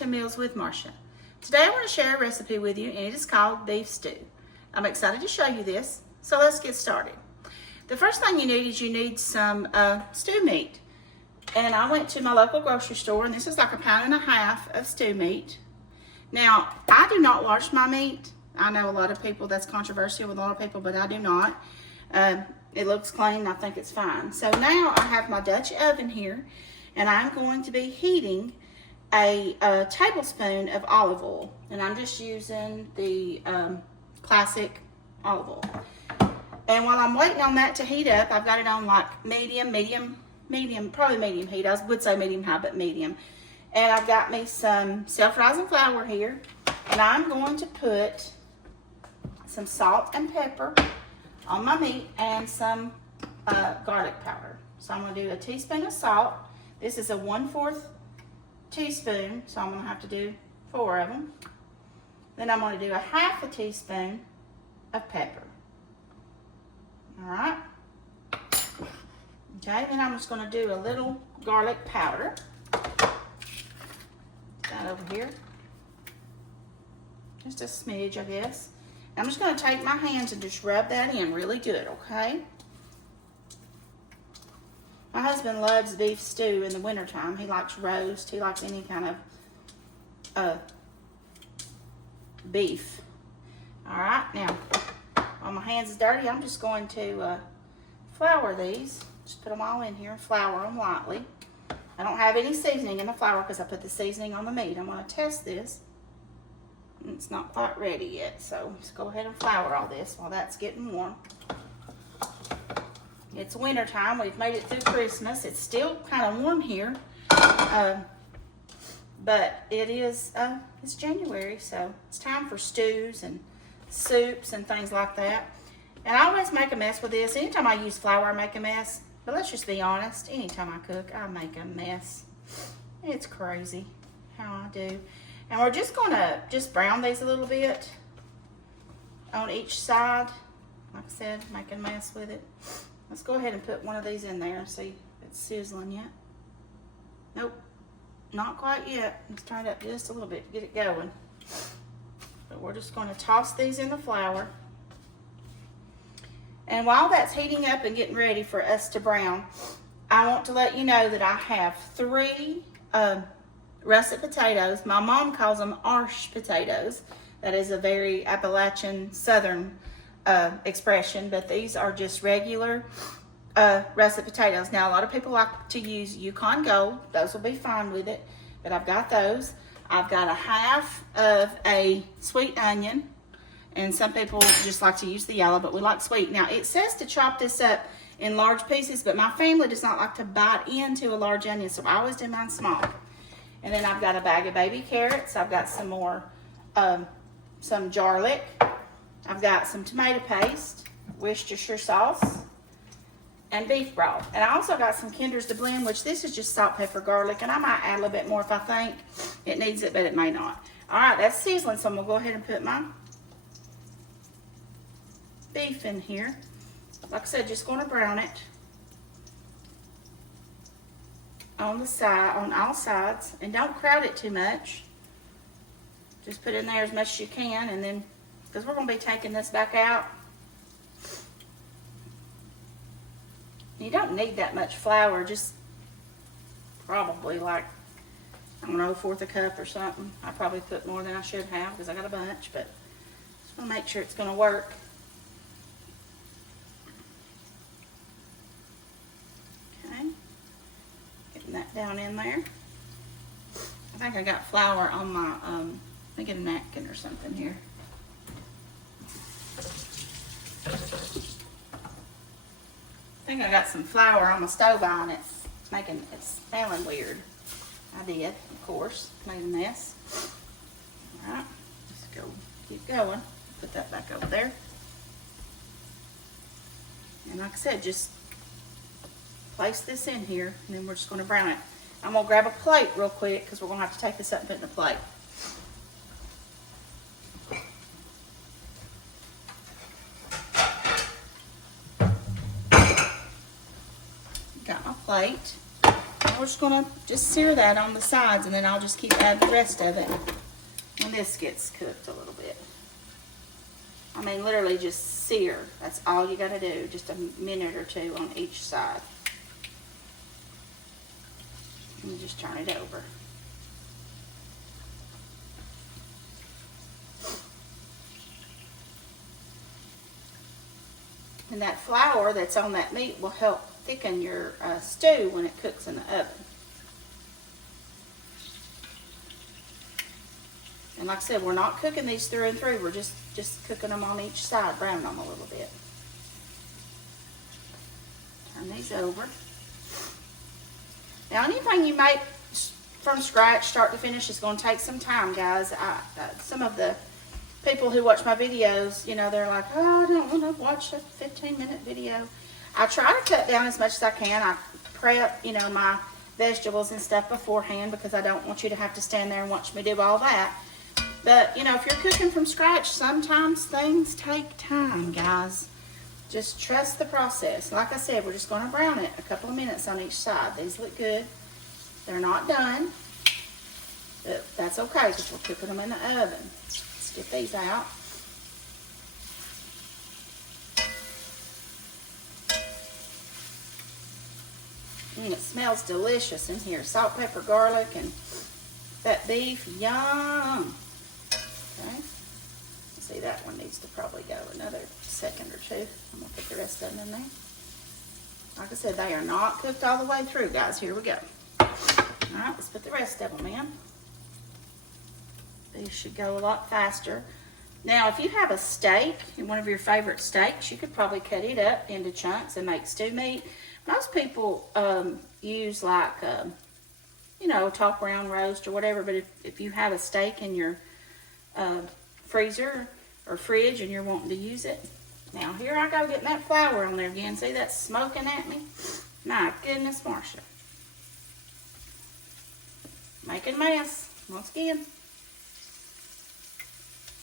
to Meals with Marcia. Today I want to share a recipe with you, and it is called beef stew. I'm excited to show you this, so let's get started. The first thing you need is you need some stew meat. And I went to my local grocery store, and this is like 1.5 pounds of stew meat. Now, I do not wash my meat. I know a lot of people, that's controversial with a lot of people, but I do not. It looks clean, I think it's fine. So now I have my Dutch oven here, and I'm going to be heating a tablespoon of olive oil. And I'm just using the classic olive oil. And while I'm waiting on that to heat up, I've got it on like medium, probably medium heat. I would say medium high, but medium. And I've got me some self-rising flour here. And I'm going to put some salt and pepper on my meat and some garlic powder. So I'm going to do a teaspoon of salt. This is a 1/4 teaspoon, so I'm going to have to do 4 of them. Then I'm going to do a 1/2 teaspoon of pepper. All right. Okay, then I'm just going to do a little garlic powder. That over here. Just a smidge, I guess. I'm just going to take my hands and just rub that in really good, okay? My husband loves beef stew in the wintertime. He likes roast. He likes any kind of beef. All right, now, while my hands is dirty, I'm just going to flour these. Just put them all in here and flour them lightly. I don't have any seasoning in the flour because I put the seasoning on the meat. I'm going to test this. It's not quite ready yet, so just go ahead and flour all this while that's getting warm. It's winter time. We've made it through Christmas. It's still kind of warm here, but it is it's January, so it's time for stews and soups and things like that. And I always make a mess with this. Anytime I use flour, I make a mess. But let's just be honest. Anytime I cook, I make a mess. It's crazy how I do. And we're just going to brown these a little bit on each side. Like I said, make a mess with it. Let's go ahead and put one of these in there and see if it's sizzling yet. Nope, not quite yet. Let's turn it up just a little bit to get it going. But we're just going to toss these in the flour. And while that's heating up and getting ready for us to brown, I want to let you know that I have 3 russet potatoes. My mom calls them arsh potatoes. That is a very Appalachian Southern expression, but these are just regular russet potatoes. Now, a lot of people like to use Yukon Gold. Those will be fine with it, but I've got those. I've got a 1/2 of a sweet onion, and some people just like to use the yellow, but we like sweet. Now, it says to chop this up in large pieces, but my family does not like to bite into a large onion, so I always do mine small. And then I've got a bag of baby carrots. I've got some more, some garlic. I've got some tomato paste, Worcestershire sauce, and beef broth. And I also got some Kinder's to blend, which this is just salt, pepper, garlic, and I might add a little bit more if I think it needs it, but it may not. All right, that's sizzling, so I'm gonna go ahead and put my beef in here. Like I said, just gonna brown it on the side, on all sides, and don't crowd it too much. Just put in there as much as you can, and then, because we're going to be taking this back out. You don't need that much flour, just probably like, I don't know, 1/4 cup or something. I probably put more than I should have because I got a bunch, but just want to make sure it's going to work. Okay, getting that down in there. I think I got flour on my, let me get a napkin or something here. I think I got some flour on my stove on it. It's smelling weird. I did, of course, made a mess. All right, let's go, keep going. Put that back over there. And like I said, just place this in here, and then we're just going to brown it. I'm going to grab a plate real quick because we're going to have to take this up and put it in the plate. Got my plate. we're just gonna sear that on the sides, and then I'll just keep adding the rest of it when this gets cooked a little bit. I mean, literally just sear. That's all you gotta do, just a minute or two on each side. And just turn it over. And that flour that's on that meat will help thicken your stew when it cooks in the oven. And like I said, we're not cooking these through and through. We're just cooking them on each side, browning them a little bit. Turn these over. Now, anything you make from scratch, start to finish, is going to take some time, guys. Some of the people who watch my videos, you know, they're like, oh, I don't want to watch a 15-minute video. I try to cut down as much as I can. I prep, you know, my vegetables and stuff beforehand because I don't want you to have to stand there and watch me do all that. But, you know, if you're cooking from scratch, sometimes things take time, guys. Just trust the process. Like I said, we're just going to brown it a couple of minutes on each side. These look good. They're not done, but that's okay because we're cooking them in the oven. Let's get these out. It smells delicious in here. Salt, pepper, garlic, and that beef. Yum. Okay. See, that one needs to probably go another second or two. I'm going to put the rest of them in there. Like I said, they are not cooked all the way through, guys. Here we go. All right, let's put the rest of them in. These should go a lot faster. Now, if you have a steak, one of your favorite steaks, you could probably cut it up into chunks and make stew meat. Most people use like, you know, top round roast or whatever, but if you have a steak in your freezer or fridge and you're wanting to use it. Now, here I go getting that flour on there again. See, that's smoking at me? My goodness, Marcia. Making a mess once again.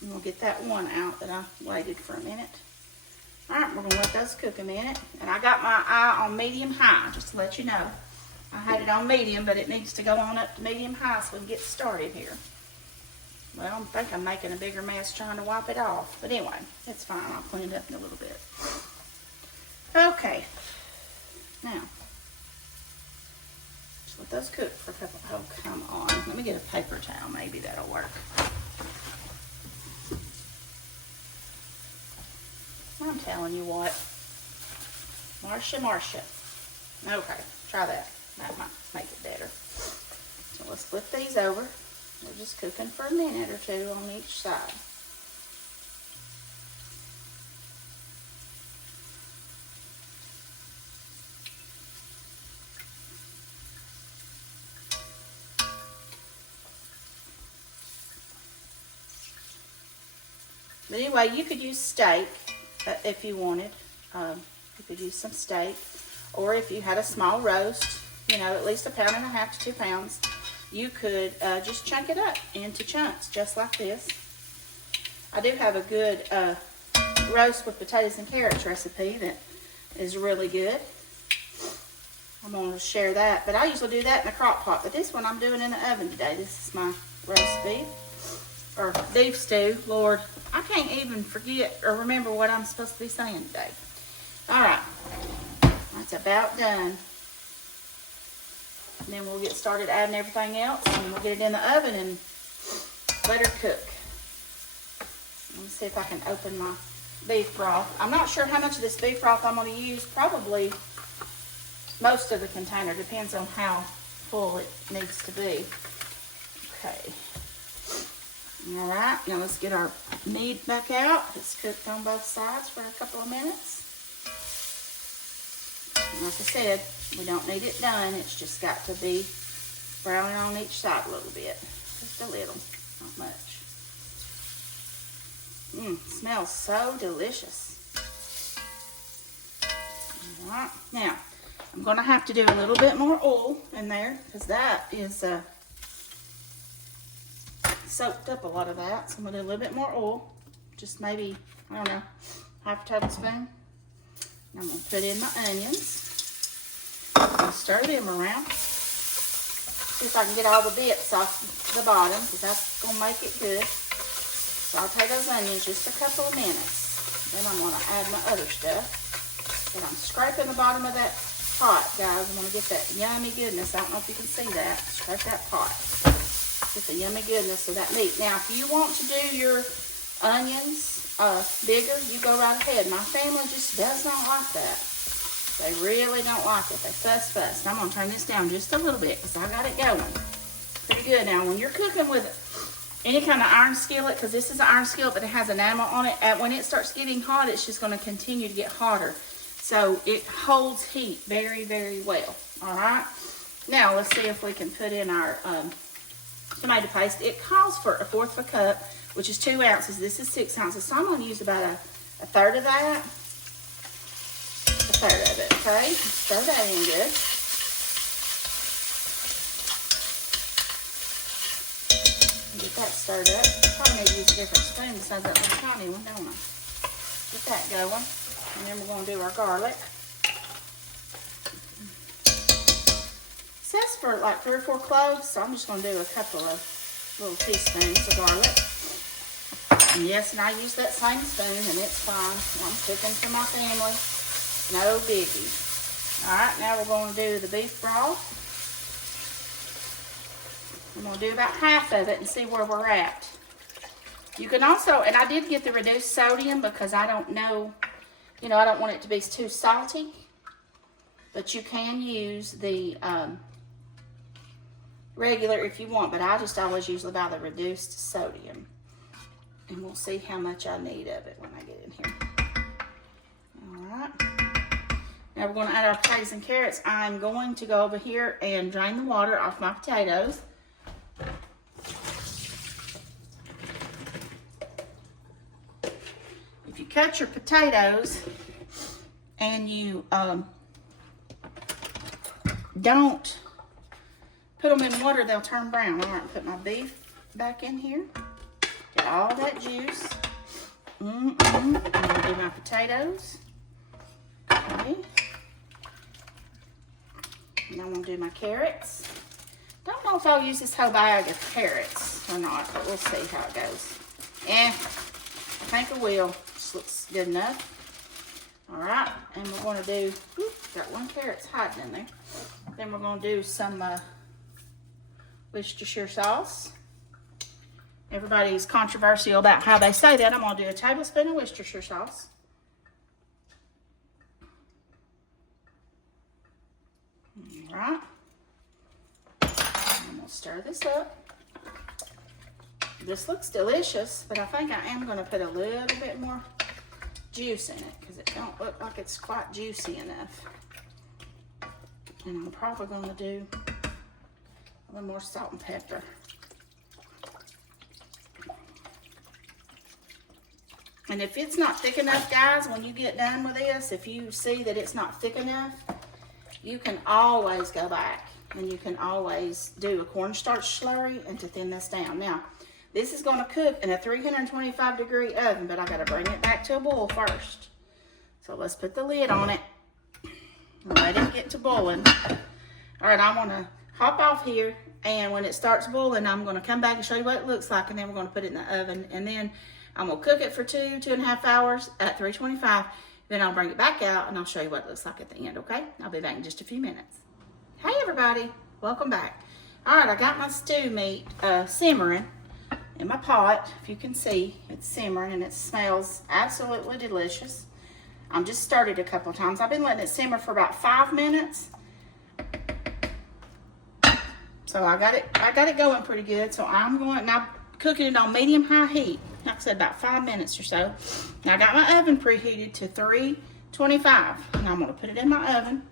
And we'll get that one out that I waited for a minute. All right, we're gonna let those cook a minute. And I got my eye on medium high, just to let you know. I had it on medium, but it needs to go on up to medium high so we can get started here. Well, I think I'm making a bigger mess trying to wipe it off. But anyway, it's fine. I'll clean it up in a little bit. Okay. Now, just let those cook for a couple. Oh, come on. Let me get a paper towel. Maybe that'll work. I'm telling you what. Marcia. Okay, try that. That might make it better. So let's flip these over. We're just cooking for a minute or two on each side. But anyway, you could use steak if you wanted. You could use some steak. Or if you had a small roast, you know, at least 1.5 pounds to 2 pounds, you could just chunk it up into chunks, just like this. I do have a good roast with potatoes and carrots recipe that is really good. I'm going to share that. But I usually do that in a crock pot. But this one I'm doing in the oven today. This is my roast beef. Or beef stew. Lord, I can't even forget or remember what I'm supposed to be saying today. All right. That's about done. And then we'll get started adding everything else, and we'll get it in the oven and let her cook. Let me see if I can open my beef broth. I'm not sure how much of this beef broth I'm going to use. Probably most of the container. Depends on how full it needs to be. Okay. All right. Now let's get our meat back out. It's cooked on both sides for a couple of minutes. Like I said, we don't need it done. It's just got to be browning on each side a little bit. Just a little, not much. Smells so delicious. All right, now I'm going to have to do a little bit more oil in there because that is soaked up a lot of that. So I'm going to do a little bit more oil. Just maybe, I don't know, 1/2 tablespoon. I'm going to put in my onions and stir them around. See if I can get all the bits off the bottom, because that's going to make it good. Saute those onions just a couple of minutes. Then I'm going to add my other stuff. And I'm scraping the bottom of that pot, guys. I'm going to get that yummy goodness. I don't know if you can see that. Scrape that pot. Get the yummy goodness of that meat. Now, if you want to do your onions bigger, you go right ahead. My family just does not like that. They really don't like it. They fuss. And I'm going to turn this down just a little bit because I got it going. Pretty good. Now, when you're cooking with any kind of iron skillet, because this is an iron skillet, but it has enamel on it, when it starts getting hot, it's just going to continue to get hotter. So it holds heat very, very well. All right. Now, let's see if we can put in our tomato paste. It calls for 1/4 cup, which is 2 ounces. This is 6 ounces. So I'm going to use about a third of that. A third of it, okay? Stir that in good. Get that stirred up. Probably need to use a different spoon besides that little tiny one, don't I? Get that going. And then we're going to do our garlic. It says for like 3 or 4 cloves, so I'm just going to do a couple of little teaspoons of garlic. And yes, and I use that same spoon, and it's fine. I'm cooking for my family. No biggie. Alright, now we're going to do the beef broth. I'm going to do about half of it and see where we're at. You can also, and I did get the reduced sodium because I don't know, you know, I don't want it to be too salty. But you can use the regular if you want, but I just always usually buy the reduced sodium. And we'll see how much I need of it when I get in here. Alright. Now we're going to add our potatoes and carrots. I'm going to go over here and drain the water off my potatoes. If you cut your potatoes and you don't put them in water, they'll turn brown. All right, put my beef back in here. Get all that juice. I'm going to do my potatoes. Okay. And I'm going to do my carrots. Don't know if I'll use this whole bag of carrots or not, but we'll see how it goes. I think I will. This looks good enough. All right, and we're going to do, got 1 carrot's hiding in there. Then we're going to do some Worcestershire sauce. Everybody's controversial about how they say that. I'm going to do a tablespoon of Worcestershire sauce. All right. I'm going to stir this up. This looks delicious, but I think I am going to put a little bit more juice in it because it don't look like it's quite juicy enough. And I'm probably going to do a little more salt and pepper. And if it's not thick enough, guys, when you get done with this, if you see that it's not thick enough, you can always go back and you can always do a cornstarch slurry and to thin this down. Now, this is going to cook in a 325-degree oven, but I got to bring it back to a boil first. So let's put the lid on it and let it get to boiling. All right, I'm going to hop off here, and when it starts boiling, I'm going to come back and show you what it looks like, and then we're going to put it in the oven, and then I'm going to cook it for 2.5 hours at 325. Then I'll bring it back out, and I'll show you what it looks like at the end, okay? I'll be back in just a few minutes. Hey, everybody. Welcome back. All right, I got my stew meat simmering in my pot. If you can see, it's simmering, and it smells absolutely delicious. I'm just stirred it a couple of times. I've been letting it simmer for about 5 minutes. So I got it going pretty good. So I'm going, now cooking it on medium-high heat. Like I said, about 5 minutes or so. Now I got my oven preheated to 325. And I'm going to put it in my oven.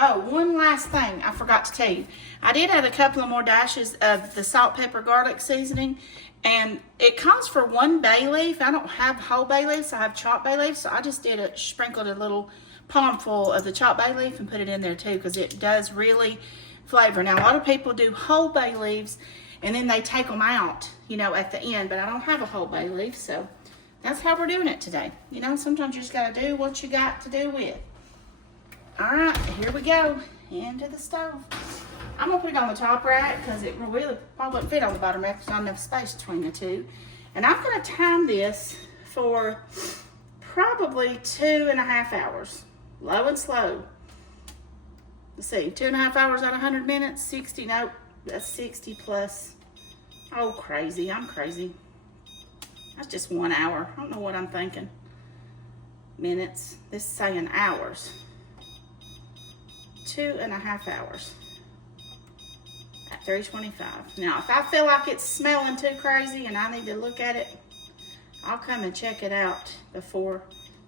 Oh, one last thing I forgot to tell you. I did add a couple of more dashes of the salt, pepper, garlic seasoning. And it calls for 1 bay leaf. I don't have whole bay leaves. I have chopped bay leaves. So I just sprinkled a little palmful of the chopped bay leaf and put it in there too, because it does really flavor. Now, a lot of people do whole bay leaves and then they take them out, you know, at the end. But I don't have a whole bay leaf, so that's how we're doing it today. You know, sometimes you just got to do what you got to do with. All right, here we go. Into the stove. I'm gonna put it on the top rack because it really probably wouldn't fit on the bottom rack. There's not enough space between the two. And I'm gonna time this for probably 2.5 hours. Low and slow. Let's see, 2.5 hours out of 100 minutes, 60, nope, that's 60 plus. Oh, crazy, I'm crazy. That's just 1 hour. I don't know what I'm thinking. Minutes, this is saying hours. 2.5 hours at 325. Now, if I feel like it's smelling too crazy and I need to look at it, I'll come and check it out before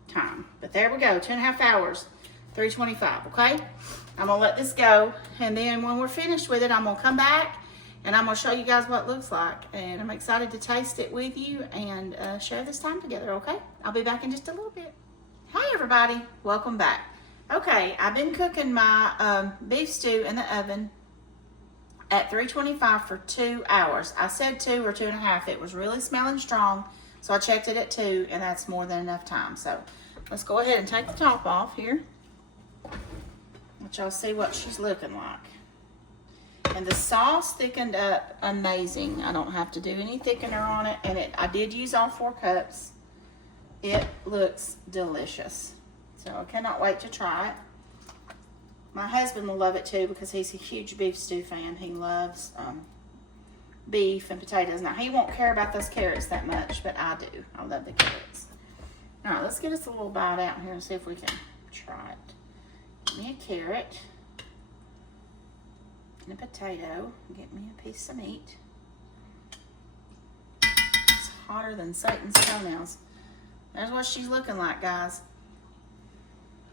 time. But there we go, 2.5 hours, 325, okay? I'm gonna let this go, and then when we're finished with it, I'm gonna come back and I'm gonna show you guys what it looks like. And I'm excited to taste it with you and share this time together, okay? I'll be back in just a little bit. Hi everybody, welcome back. Okay, I've been cooking my beef stew in the oven at 325 for 2 hours. I said 2 or 2.5. It was really smelling strong, so I checked it at 2, and that's more than enough time. So let's go ahead and take the top off here. Let y'all see what she's looking like. And the sauce thickened up amazing. I don't have to do any thickener on it, and I did use all 4 cups. It looks delicious. So I cannot wait to try it. My husband will love it too because he's a huge beef stew fan. He loves beef and potatoes. Now, he won't care about those carrots that much, but I do. I love the carrots. All right, let's get us a little bite out here and see if we can try it. Get me a carrot and a potato. Get me a piece of meat. It's hotter than Satan's toenails. There's what she's looking like, guys.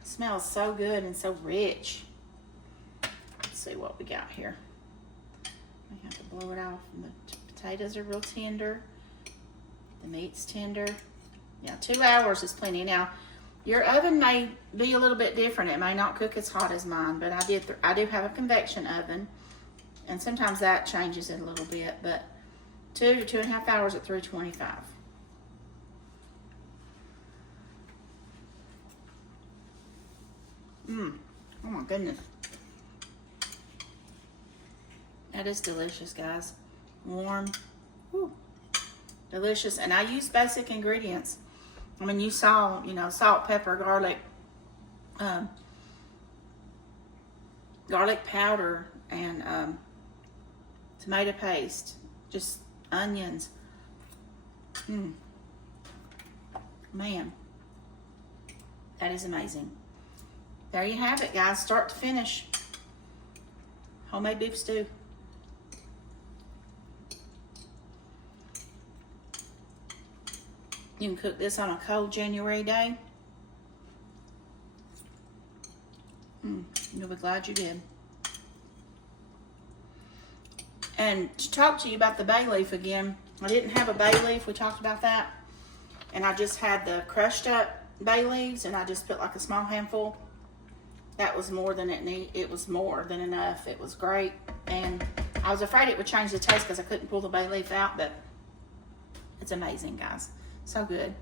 It smells so good and so rich. Let's see what we got here. We have to blow it off. And the potatoes are real tender. The meat's tender. Yeah, 2 hours is plenty. Now, your oven may be a little bit different. It may not cook as hot as mine, but I do have a convection oven, and sometimes that changes it a little bit. But 2 to 2.5 hours at 325. Oh my goodness. That is delicious, guys. Warm. Whew. Delicious. And I use basic ingredients. I mean, you saw, salt, pepper, garlic, garlic powder, and tomato paste, just onions. Man, that is amazing. There you have it, guys, start to finish. Homemade beef stew. You can cook this on a cold January day. You'll be glad you did. And to talk to you about the bay leaf again, I didn't have a bay leaf. We talked about that. And I just had the crushed up bay leaves, and I just put like a small handful. That was more than it needed. It was more than enough. It was great. And I was afraid it would change the taste because I couldn't pull the bay leaf out, but it's amazing, guys. So good.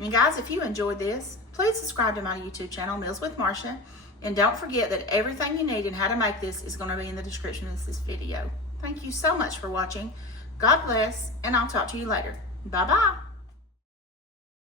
And guys, if you enjoyed this, please subscribe to my YouTube channel, Meals with Marsha. And don't forget that everything you need and how to make this is going to be in the description of this video. Thank you so much for watching. God bless, and I'll talk to you later. Bye-bye.